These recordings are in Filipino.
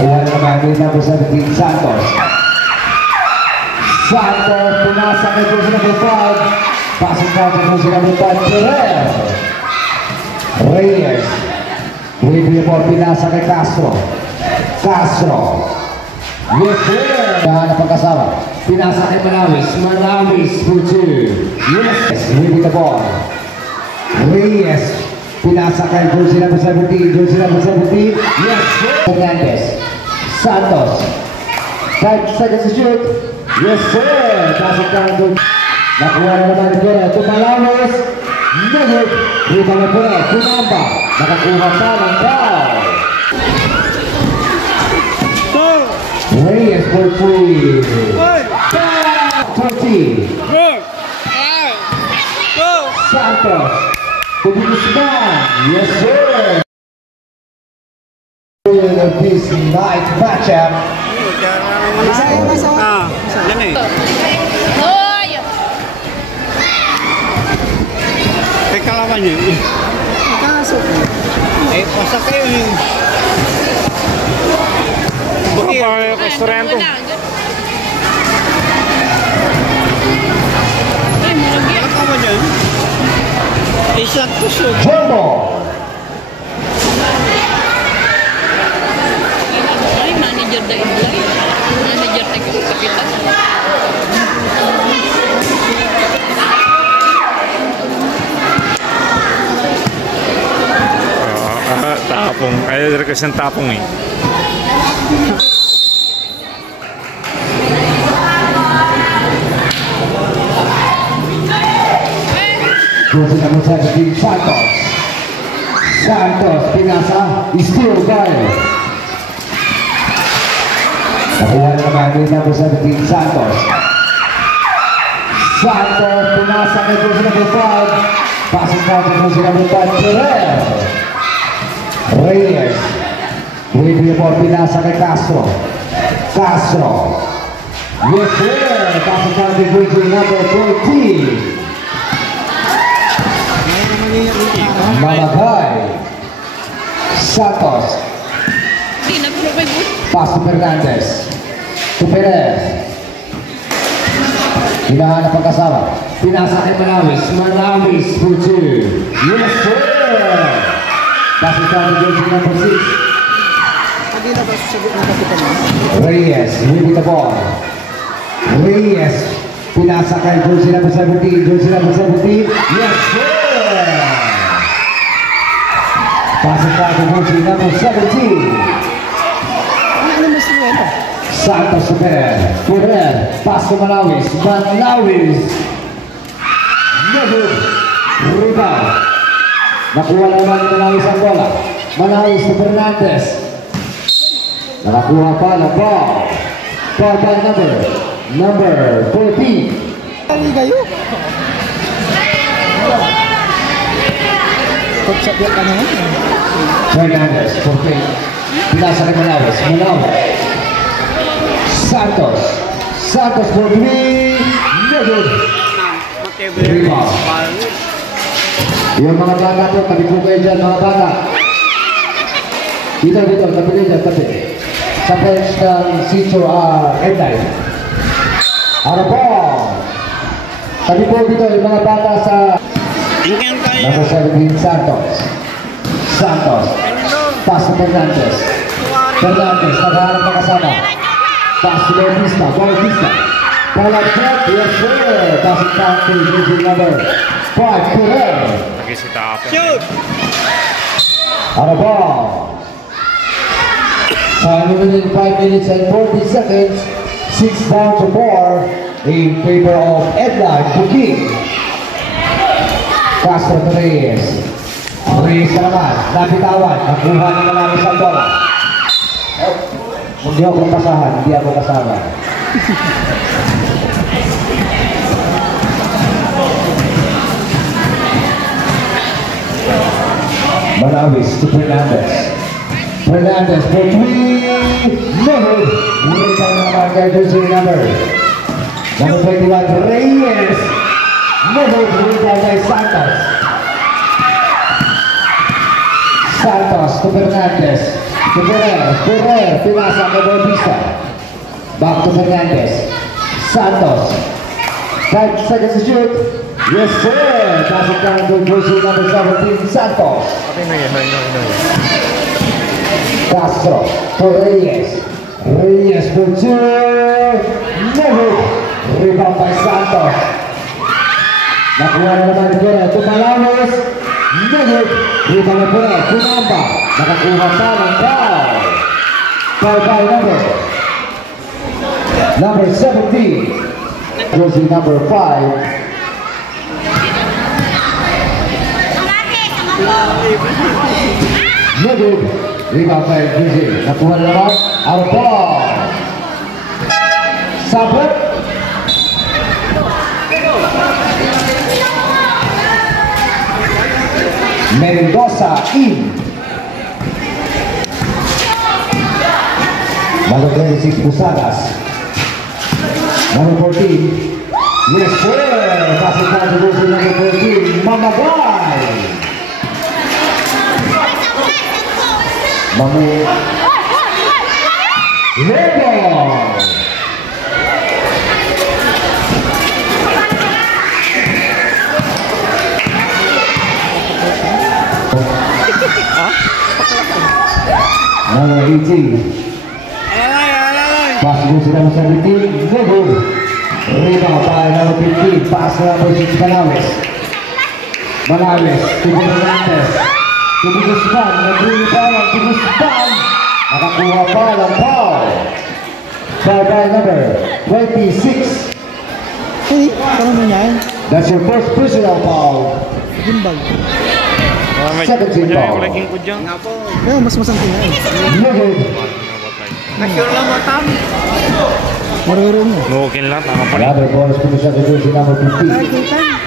Nakuha na naman ni number 17, Santos. Santos, pinasa kay Jose number 5. Passing down to Jose number 5, Ferrer. Reyes. Wavy ball, pinasa kay Castro. Castro. Yes, sir. Dahan na pagkasama. Pinasa kay Manawis. Manawis for 2. Yes. Wavy the ball. Reyes. Pinasa kay Jose number 17. Jose number 17. Yes, sir. Hernandez. Santos. 5 seconds to shoot. Yes, sir. Passing down to nakuha na naman ito na. Ito Manawis. Nugget. Rita na po na. Kumamba. Nakakuha pa ng foul. Reyes for 3. 20. Santos. Tubulis ba? Yes, sir. Of this night matchup. Yan eh. May kalaban niyo. Kasok. Eh, pasak kayo yung... Bukit. Restaurant. Ano ba dyan? Isang kusog. Jumbo. Ay, manager na iblay. Manager na kapitan. Tapong. Ayaw rin kasi ang tapong eh. Jose number 17, Santos. Santos, pinasa, steal by. Nakuha na naman ni number 17, Santos. Santos, pinasa kay Jose number 5. Passing down to Jose number 5, Ferrer. Reyes. Wavy ball, pinasa kay Castro. Castro. Yes, sir. Passing down to Jose number 14. Mamagay. Santos. Pass to Fernandez. To Perez. Hinahanap ang kasama. Pinasa kay Manawis. Manawis for 2. Yes, sir. Pass it down to Jose number 6. Reyes with the ball. Reyes. Pinasa kay Jose number 17. Jose number 17. Yes, sir. Passing down to Jose number 17. Santos to Ferrer. Ferrer. Pass to Manawis. Manawis. No good. Rebound. Nakuha naman ni Manawis ang bola. Manawis to Fernandez. Nakakuha pa ng ball. Ball by number 14. Kali kayo. Sabihan ka naman. Fernandez for 3. Pinasa kay Manawis. Manawis. Santos. Santos for 3. No good. Rebound. Yung mga bata po, tabi po kayo dyan mga bata. Dito, tabi kayo dyan, tabi. Sa bench ng Sitio Headline. Ano po? Tabi po dito yung mga bata sa nasa 17 Santos. Santos. Pass to Fernandez. Fernandez, naghahanap na kasama. Pass to Bautista. Bautista. Paula Jet, yes sir. Pass it down to Jose number 5, Ferrer. Shoot! Out of ball. Time within 5 minutes and 40 seconds. 6 down to 4 in favor of Edline Bukid. Castro to Reyes. Reyes na naman. Napitawan. Nakuha na naman sa bola. Hindi ako kasahan. Hindi ako kasama. Manawis to Fernandez. Fernandez for 3. No good. Rita na naman kay Jose number 21. Reyes. No good. Rita kay Santos. Santos to Fernandez. Ferrer, pinasa kay Bautista. Back to Fernandez. Santos. 5 seconds to shoot. Yes, sir. Pasok down to jersey number 17, Santos. Castro to Reyes. Reyes for 2. No. Rebound by Santos. Nakuha na naman ito na. Tumalawis. No. Rebound na po na. Kumamba. Nakakuha pa ng foul. Foul by number 17. Jersey number 5. No good. Rebound by jersey. Nakuha na naman. Out of ball. Sabot. Mendoza in. Number 26 Pusadas. Number 14. Yes sir. Pasok na sa jersey number 14. Mamagay. Rebel. Number 18. Pass goes to number 17. No good. Rebound by number 15. Pass to number 6 Manawis. Manawis to Fernandez. To Guzman. Nag-ring foul to Guzman. Nakakuha pa ng foul. Foul by number 26. Uy, parang mo niya. That's your first personal foul. Gimbal. 17 foul. Kaya mas masang tingin. No good. Nag-cure lang mo tam. Maruro mo. Nukin lang, tama pa rin. Another bonus to sa jersey number 15.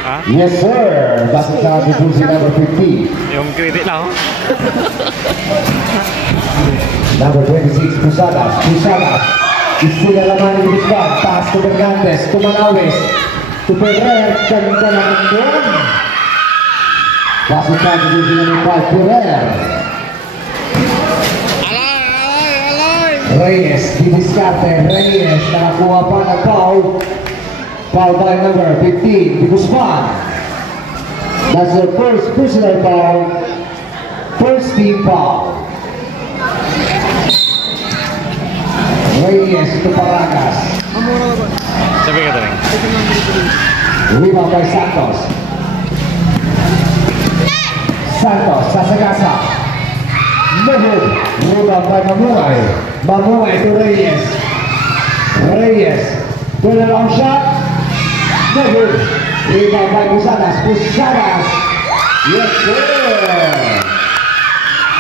Ha? Yes sir. Pasok sa jersey number 15. Yung credit lang, oh. Number 26, Pusadas. Pusadas. Istila naman ni Guzman. Pass to Fernandez. To Manawis. To Ferrer. Ganda naman doon. Pasok sa jersey number 5. Ferrer. Reyes. Didiskarte. Reyes. Nakakuha pa ng foul. Foul by number 15. Guzman. That's the first personal foul. First team foul. Reyes to Paragas. Sabi ka talang. Rebound by Santos. Santos, Sasagasa. No good. Rebound by Mamuay. Mamuay to Reyes. Reyes. With a long shot. No good. Rebound by Pusadas. Pusadas. Yes, sir.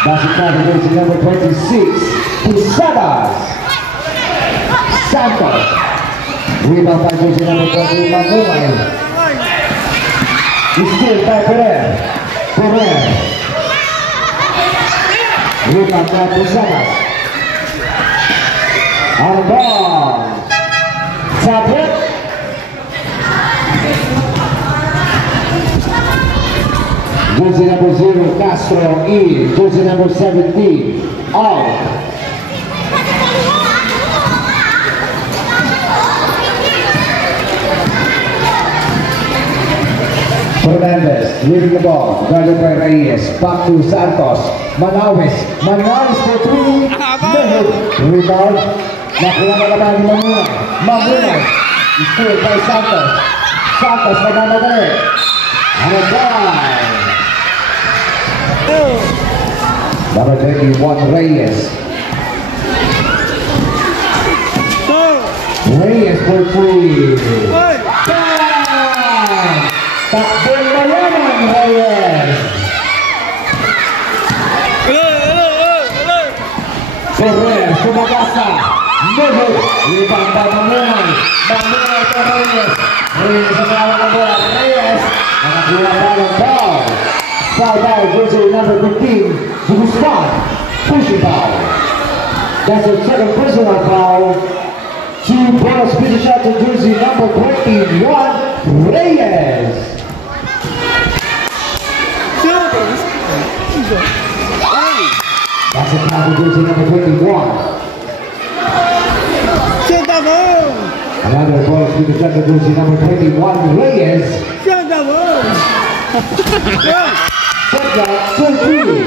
That's the jersey number 26. Pusadas. Santos. Rebound by jersey number 20. Mamuay. Still by Ferrer. Ferrer. Rebound by Pusadas. Out of ball. Sabot. Jersey number 0, Castro in. Jersey number 17, out. Fernandez leaving the ball, guarded by Reyes. Back to Santos. Manawis. Manawis for 3. No. Rebound. Nakuha na naman ni Mamuay. Mamuay. Still by Santos. Santos nagmamadali. And a dive. Number 21, Reyes. Reyes for 3. Takbo na naman, Reyes. Ferrer, Sumagasa. No. Rebound by Mamuay. Mamuay to Reyes. Reyes ang nawag ng bola. Reyes. Nakakuha pa ng foul. Foul by jersey number 15, Guzman. Pushing foul. That's a second personal foul. 2 bonus pitch shot to jersey number 21, Reyes. That's Pass it down to jersey number 21. Another ball to the center jersey number 21, Reyes. Set down 13.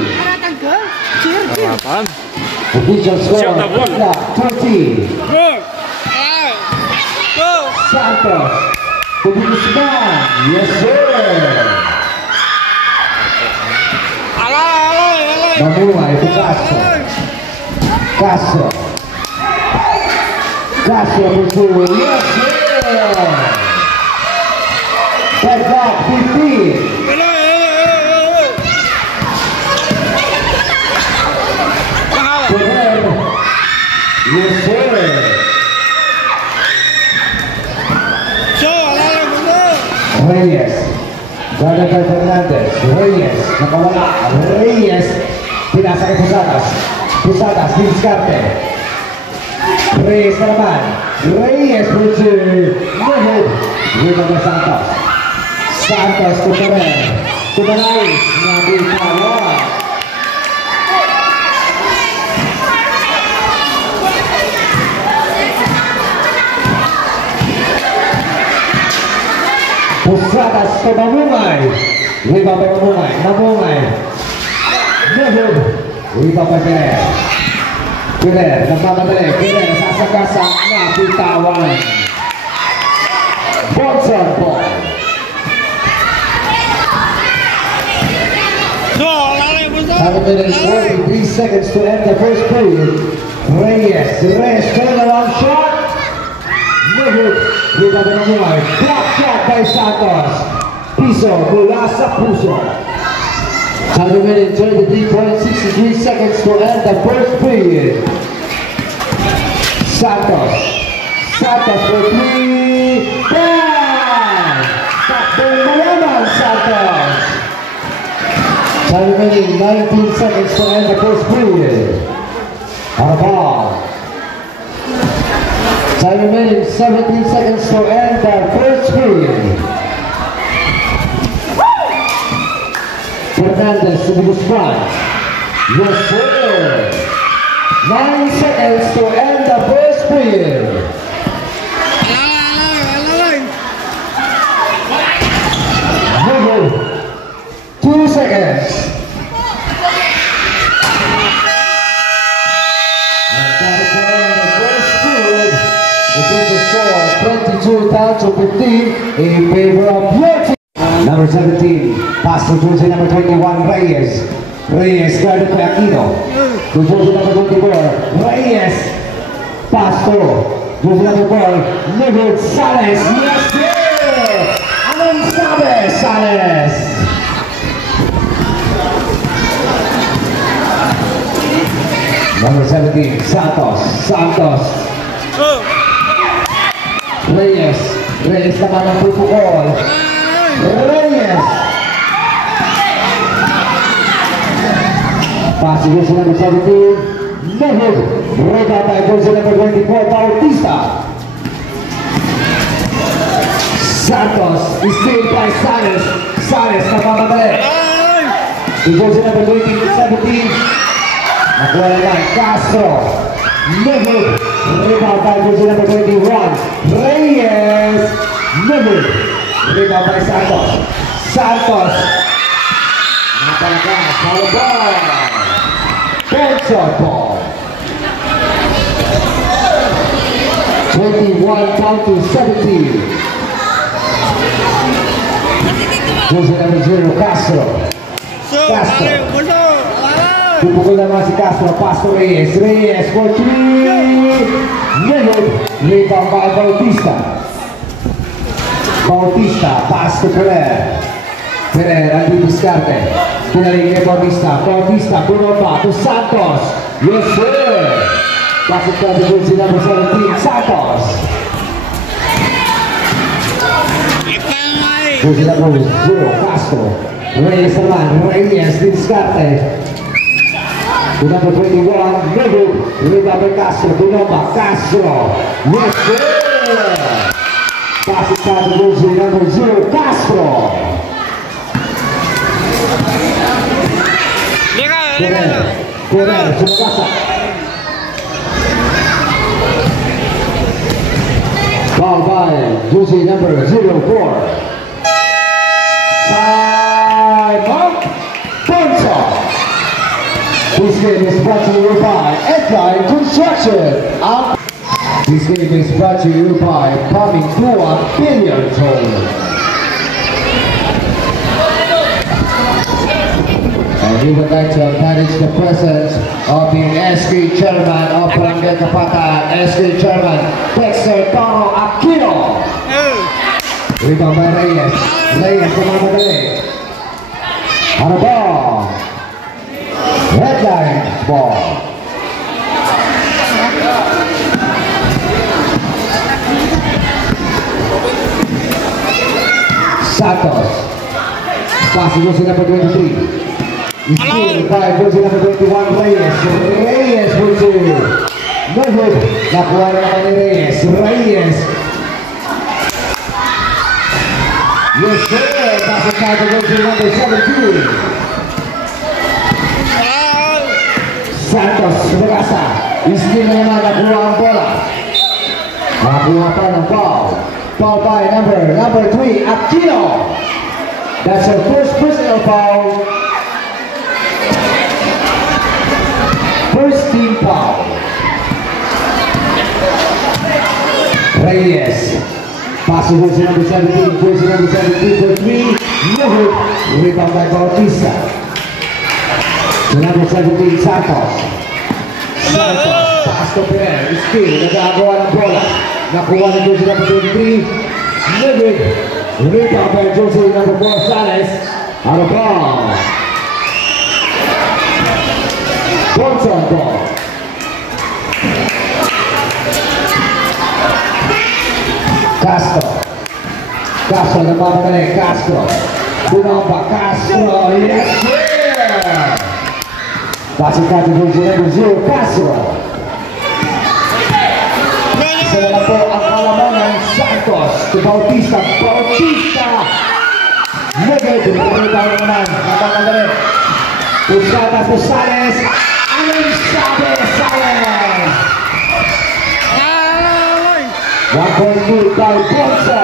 Apaan? Official score, Shot the ball. 13. Santos. To the Guzman. Yes, sir. Namuhay to Castro. Castro. Castro pursuing. Yes, sir. Back back, 15. Yes, sir. Reyes. Guarded by Fernandez. Reyes. Nakawala. Reyes. Pinasa kay Pusadas. Pusadas. Diskarte. Reyes na naman. Reyes pursuing. Nahid. Rito na Santos. Santos to Ferrer. To Manais. Nabitawan. Pusadas to Mamungay. Riba pa Mamungay. Mamungay. Nahid. Riba pa Ferrer. Ferrer. Nagmamadali. Ferrer. Sasakasa. Nabitawan. Bonson ball. 7 minutes 43 seconds to end the first period. Reyes. Reyes turnaround shot. Nahid. Riba pa Mamungay. Block shot by Santos. Piso mula sa puso. 7 minutes 23.63 seconds to end the first period. Santos. Santos for 3. Bang! Takbo Mayaman Santos. 7 minutes 19 seconds to end the first period. Arbal. 7 minutes 17 seconds to end the first period. Fernandez to the Guzman. Yes, sir. 9 seconds to end the first period. Move 2 seconds. And that is the end of the first period. It is the score 22 down to 15 in favor of your team. Number 17, pass to jersey number 21, Reyes. Reyes guarded by Aquino. To jersey number 24, Reyes. Pass to jersey number 4, Nibud Sales. Yes, sir! Anong sabi, Sales? Number 17, Santos. Santos. Reyes. Reyes naman ang protocol. Reyes. Passing jersey number 17. Nahid. Reba by jersey number 24, Bautista. Santos is saved by Sales. Sales nagmamadali. Jersey number 17. Nakuha naman Castro. Nahid. Reba by jersey number 21. Reyes. Nahid. Reba by Santos. Santos. Napalaga. Foul ball. Benson ball. 21 down to 17. Jersey number 0, Castro. Castro. Pupukul naman si Castro. Pass to Reyes. Reyes for 3. Nahid. Rebound by Bautista. Bautista. Pass to Ferrer. Ferrer. Andi Diskarte. Pinaling kay Bautista. Bautista. Bumaba to Santos. Yes, sir. Pass it down to jersey number 17. Santos. Jersey number 0, Castro. Reyes naman. Reyes. Diskarte. To number 21, Nahid. Rebound by Castro. Bumaba. Castro. Yes, sir. Pass it down to jersey number 0, Castro. Ferrer. Ferrer, sumagasa. Foul by jersey number 04. Simon Ponzo. This game is brought to you by Edline Construction. This game is brought to you by Coming Tua Billiard Hall. And we would like to acknowledge the presence of the SK Chairman of Barangay Kapatan, SK Chairman Dexter Toro Aquino. Rebound by Reyes. Reyes kumamadali. Ano ball? Headline ball. Santos. Passing to number 23. Steal by jersey number 21, Reyes. Reyes for two. No good. Nakuha na naman ni Reyes. Reyes. Yes, sir. Passing by jersey number 17. Santos Magasa. Steal na naman. Nakuha ang bola. Nakuha pa ng foul. Foul by number 3, Aquino. That's her first personal foul. First team foul. Reyes. Passing jersey number 17. Jersey number 17 for 3. No good. Rebound by Bautista. To number 17, Santos. Santos. Pass to Ferrer. Steal. Nagagawa ng bola. Nakuha ng jersey number 23. No good. Rebound by jersey number 4, Sales. Out of ball. Johnson ball. Castro. Castro nagmamadali. Castro. Bunamba. Castro. Yes, sir! Passing cut to number 0, Castro. Isa na po ang kalamangan. Santos to Bautista. Bautista. Neged. Pinagkakitaw naman. Nagmamadali. Pusada to Sales. Alan Sabe Sales. 1.2 by Bonsa.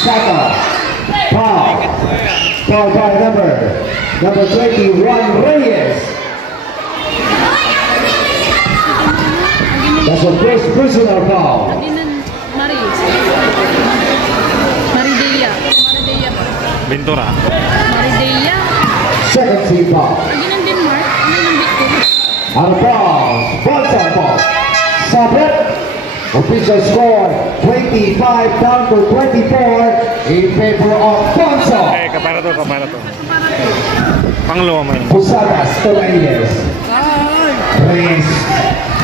Santos. Paul. Paul by number 21, Reyes. That's a first personal foul. Maridea. Ventura. Maridea. Second team foul. Lagi ng Denmark. Ano yung Victor? Out of bounds. Bonsa ball. Sabit. Official score 25 down to 24 in favor of Bonsa. Kapara to. Pangalawa man. Pusadas to Reyes. Reyes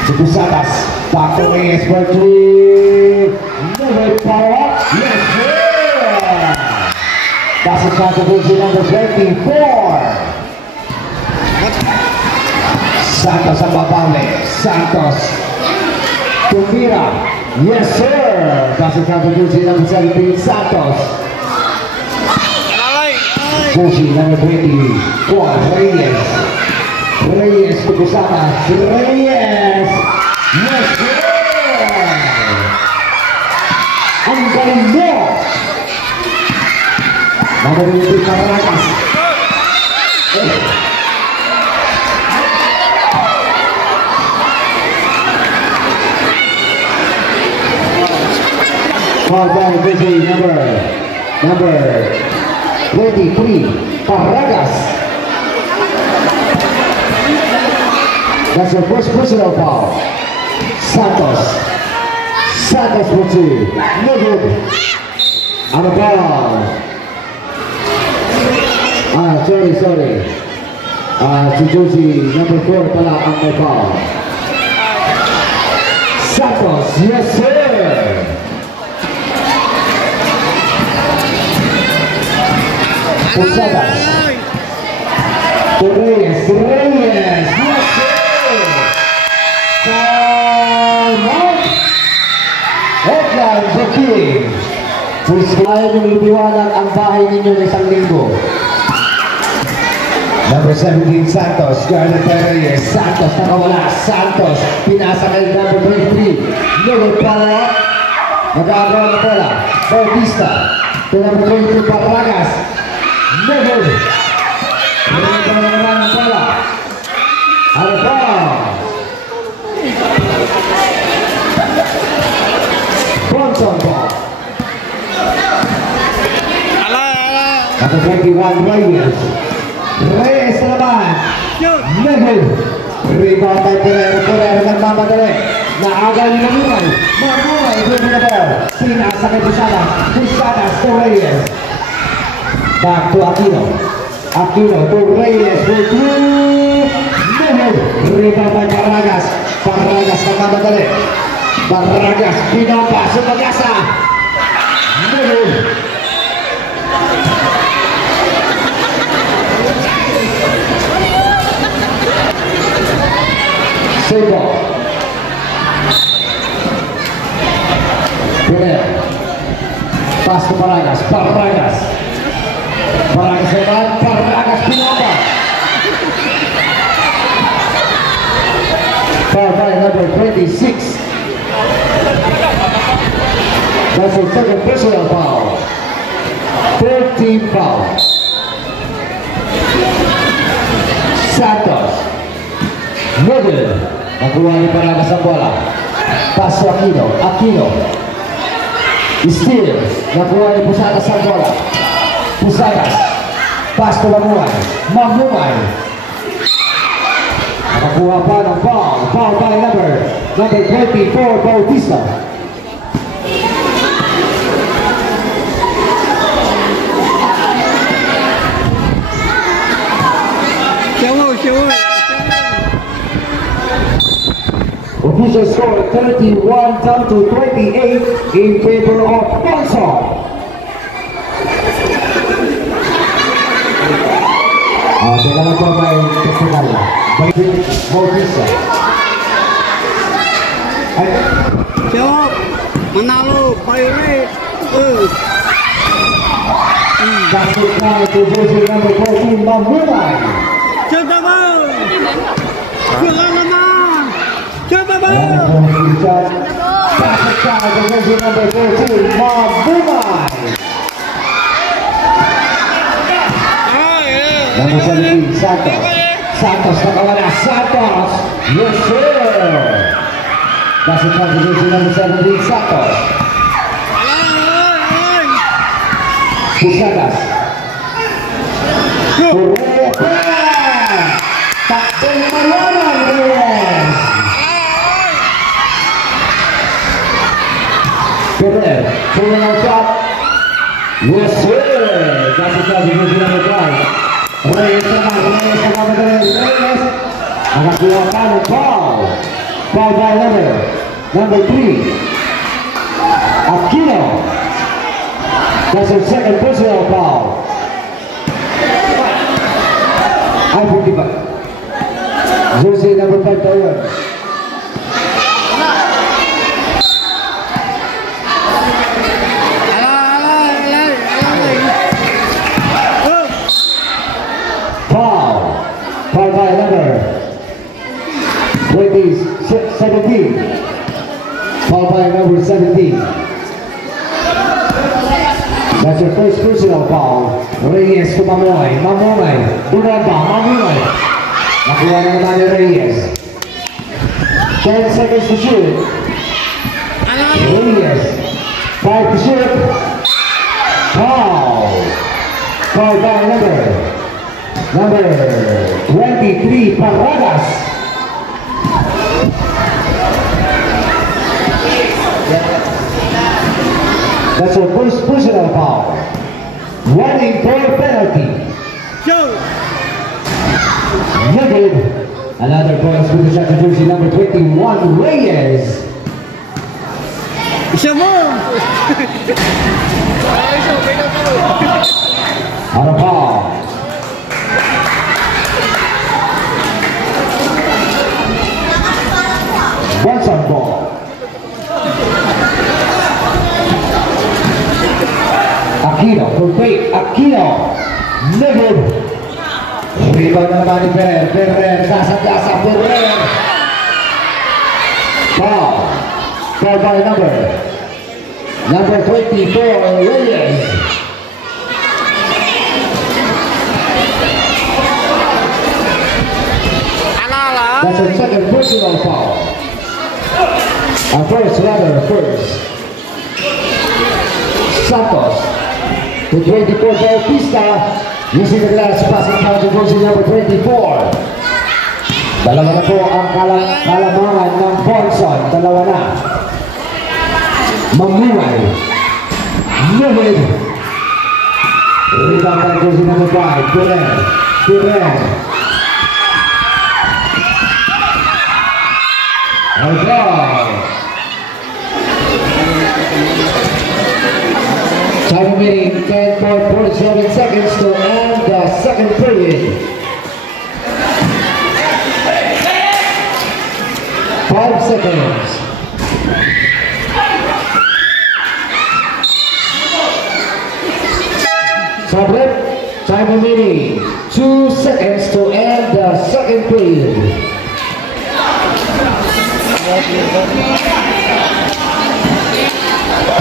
to Pusadas. Back to Reyes for 3. Never power. Yes, sir. That's a contribution number 24. Santos ang babali. Santos. Tumira. Yes, sir. That's a contribution number 17. Santos. Jersey number 24, Reyes. Reyes to Pusadas. Reyes. Yes, sir. Ang galing mo. Number 23, Caracas. Foul by jersey number 23, Parragas. That's your first personal foul. Santos. Santos for 2. No good. Out of bounds. Sorry. Si jersey number 4 pala ang may foul. Santos. Yes, sir. Pusadas. Reyes. Yes, sir. Time. Headline the king. Ayaw niyong iliwanag ang bahay ninyo ng isang linggo. Number 17, Santos. Garnet Reyes. Santos nakawala. Santos. Pinasa kay number 23. Number follow-up. Nag-aagawa ng bola. Bautista. To number 22, Barragas. Number. Rinito na naman ng bola. Ano ba? Bronson ball. Number 21, Reyes. Reyes na naman. Neville. Rebound by Ferrer. Ferrer nagmamadali. Naagal ni Mamumay. Mamumay. Good na ball. Pinasa kay Busadas. Busadas to Reyes. Back to Aquino. Aquino to Reyes. To Neville. Rebound by Barragas. Barragas nagmamadali. Barragas. Pinompa. Sumagasa. Neville. Save ball. Ferrer. Pass to Barragas. Barragas. Barragas naman. Barragas Pinapa. Foul by number 26. That's a second personal foul. 13 fouls. Santos. Neville. Nakuha ni Barragas ang bola. Paso Aquino. Aquino. Steal. Nakuha ni Pusadas ang bola. Pusadas. Pass to Mamumay. Mamumay. Nakuha pa ng foul. Foul by number 24, Bautista. Official score 31 down to 28 in favor of Bronson. Teka lang po may technical. Balik Bautista. Siya, manalo, Pirate. That's it now to jersey number 14, Mamumay. Siya naman! Siya naman! Siya naman! That's it now to jersey number 14, Mamumay. Number 17, Santos. Santos nakawala. Santos! Yes, sir! That's it now to jersey number 17, Santos. Pusadas. Reyes. Takbo ni Mariana Reyes. Ferrer. Pulling out shot. Yes, sir. That's it now to jersey number 5. Reyes naman. Reyes nagmamadali. Reyes. Nakakuha pa ng foul. Foul by number 3. Aquino. That's a second personal foul. I forgive it. Jersey number 5 tayo. Foul. Foul by number 17. Foul by number 17. That's your first personal foul. Reyes to Mamumay. Mamumay. Bunaba. Mamumay. Nakuha na naman ni Reyes. 10 seconds to shoot. Reyes. 5 to shoot. Foul. Foul by number 23, Barragas. That's your first personal foul. Running for penalty. Neville. Another bonus with the shot to jersey number 21, Reyes. Isa mo! On a foul. Bronson ball. Aquino, for Aquino, Neville. Rebound na naman ni Ferrer. Ferrer, sasagasa Ferrer. Foul. Foul by number 24, Reyes. That's a second personal foul. First. Santos. The 24 Bautista using the last passing count to jersey number 24. Dalawa na po ang kalamangan ng Bonson. Dalawa na. Mamuay. Nuhid. Rebound by jersey number 5. Ferrer. Time remaining 10.47 seconds to end the second period. 5 seconds. Time remaining 2 seconds to end the second period.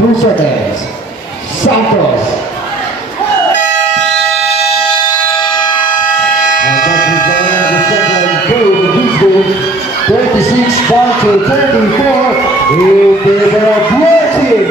2 seconds. Santos. And that's the end of the second period of these games. 36 down to 34 in favor of your team.